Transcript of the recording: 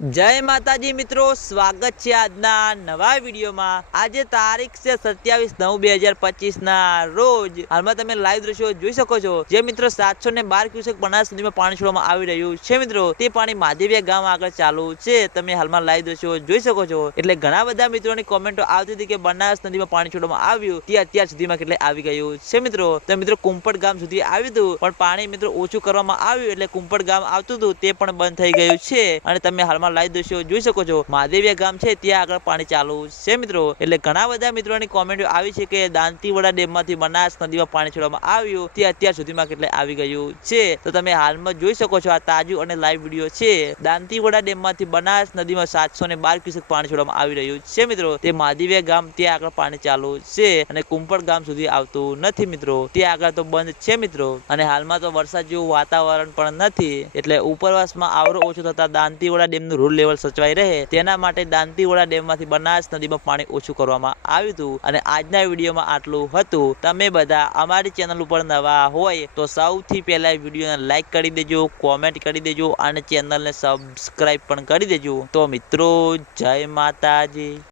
જય માતાજી મિત્રો, સ્વાગત છે આજના નવા વિડીયોમાં. આજે તારીખ છે સત્યાવીસ નવ બે હજાર પચીસ ના રોજ. હાલમાં તમે લાઈવ દ્રશ્યો જોઈ શકો છો. જે મિત્રો સાતસો ને બાર ક્યુસેક બનાસ સુધીમાં પાણી છોડવામાં આવી રહ્યું છે મિત્રો. તે પાણી માધેવિયા ગામ આગળ ચાલુ છે. તમે હાલમાં લાઈવ દ્રશ્યો જોઈ શકો છો. એટલે ઘણા બધા મિત્રોની કોમેન્ટો આવતી હતી કે બનાસ નદીમાં પાણી છોડવામાં આવ્યું. તે અત્યાર સુધીમાં કેટલે આવી ગયું છે મિત્રો. તો મિત્રો કુંપટ ગામ સુધી આવ્યું હતું, પણ પાણી મિત્રો ઓછું કરવામાં આવ્યું એટલે કુંપટ ગામ આવતું હતું, તે પણ બંધ થઈ ગયું છે. અને તમે હાલમાં લાઈવ દ્રશ્યો જોઈ શકો છો. મહાદેવિયા ગામ છે, ત્યાં આગળ પાણી ચાલુ છે મિત્રો. એટલે ઘણા બધા મિત્રોની કોમેન્ટ આવી છે કે દાંતીવાડા ડેમમાંથી બનાસ નદીમાં પાણી છોડવામાં આવ્યું તે અત્યાર સુધીમાં કેટલે આવી ગયું છે. તો તમે હાલમાં જોઈ શકો છો આ તાજું અને લાઈવ વીડિયો છે. દાંતીવાડા ડેમમાંથી બનાસ નદીમાં સાતસો ને બાર ક્યુસેક પાણી છોડવામાં આવી રહ્યું છે મિત્રો. તે મહાદેવિયા ગામ, ત્યાં આગળ પાણી ચાલુ છે અને કુંપળ ગામ સુધી આવતું નથી મિત્રો. ત્યાં આગળ તો બંધ છે મિત્રો. અને હાલમાં તો વરસાદ જેવું વાતાવરણ પણ નથી. એટલે ઉપરવાસમાં આવરો ઓછો થતા દાંતીવાડા ડેમનું રૂલ લેવલ સચવાઈ રહે, તેના માટે દાંતીવાડા ડેમમાંથી બનાસ નદીમાં પાણી ઓછું કરવામાં આવ્યું હતું. અને આજના વિડીયોમાં આટલું હતું. તમે બધા અમારી ચેનલ ઉપર નવા હોય તો સૌથી પહેલા વિડીયોને લાઈક કરી દેજો કોમેન્ટ કરી દેજો અને ચેનલને સબસ્ક્રાઈબ પણ કરી દેજો. તો મિત્રો, જય માતાજી.